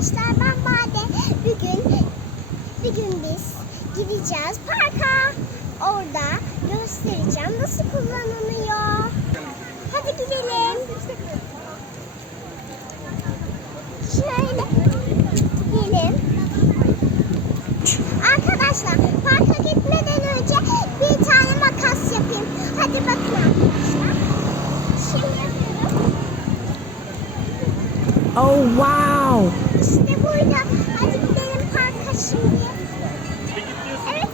arkadaşlar ben Bade. Bugün bir gün biz gideceğiz parka. Orada göstereceğim nasıl kullanılıyor. Hadi gidelim. Şöyle gidelim. Arkadaşlar parka gitmeden önce bir tane makas yapayım. Hadi bakın arkadaşlar. Şimdi yapıyorum. Oh wow. İşte burada. Hadi parka şimdi. Evet.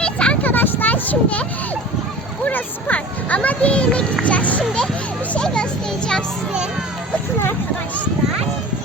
Evet arkadaşlar şimdi burası park. Ama diğerine gideceğiz. Şimdi bir şey göstereceğim size. Bakın arkadaşlar.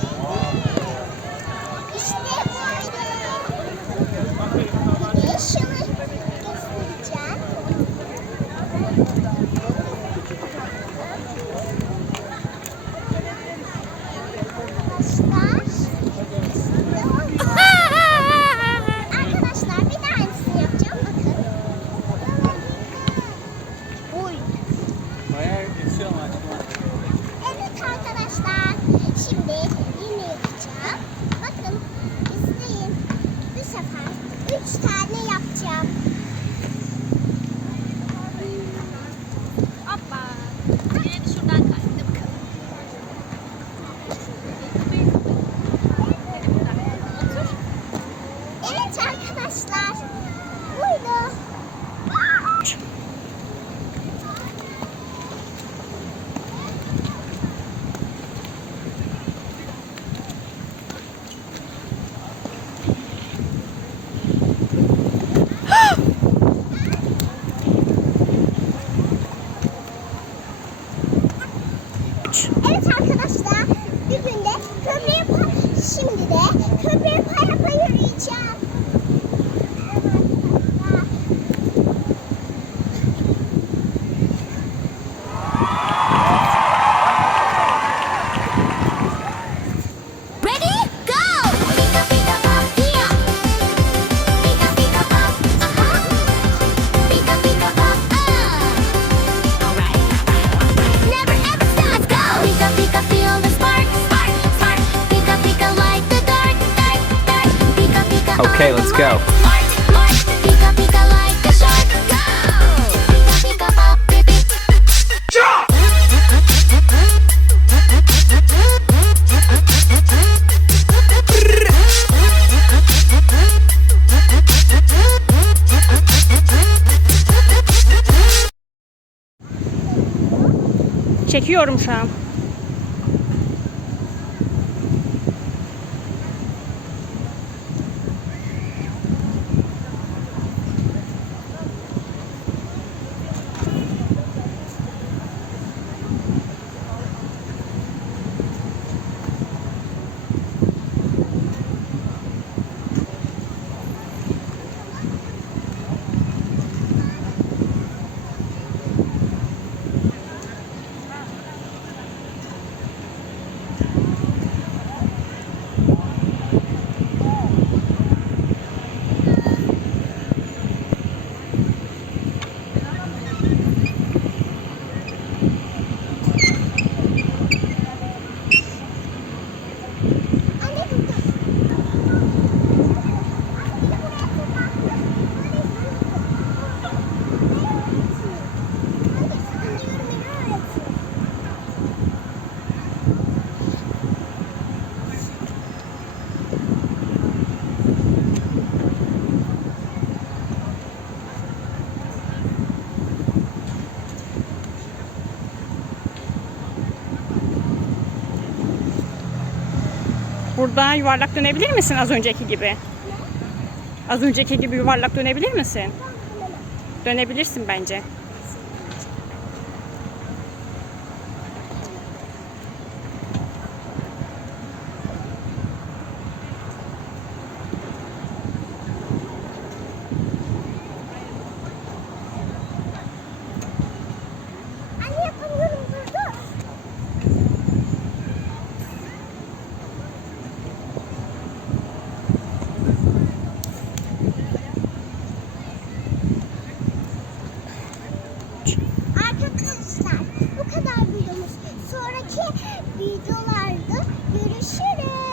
Okay, let's go. Çekiyorum şu an. Burada yuvarlak dönebilir misin az önceki gibi? Az önceki gibi yuvarlak dönebilir misin? Dönebilirsin bence. videolarda görüşürüz.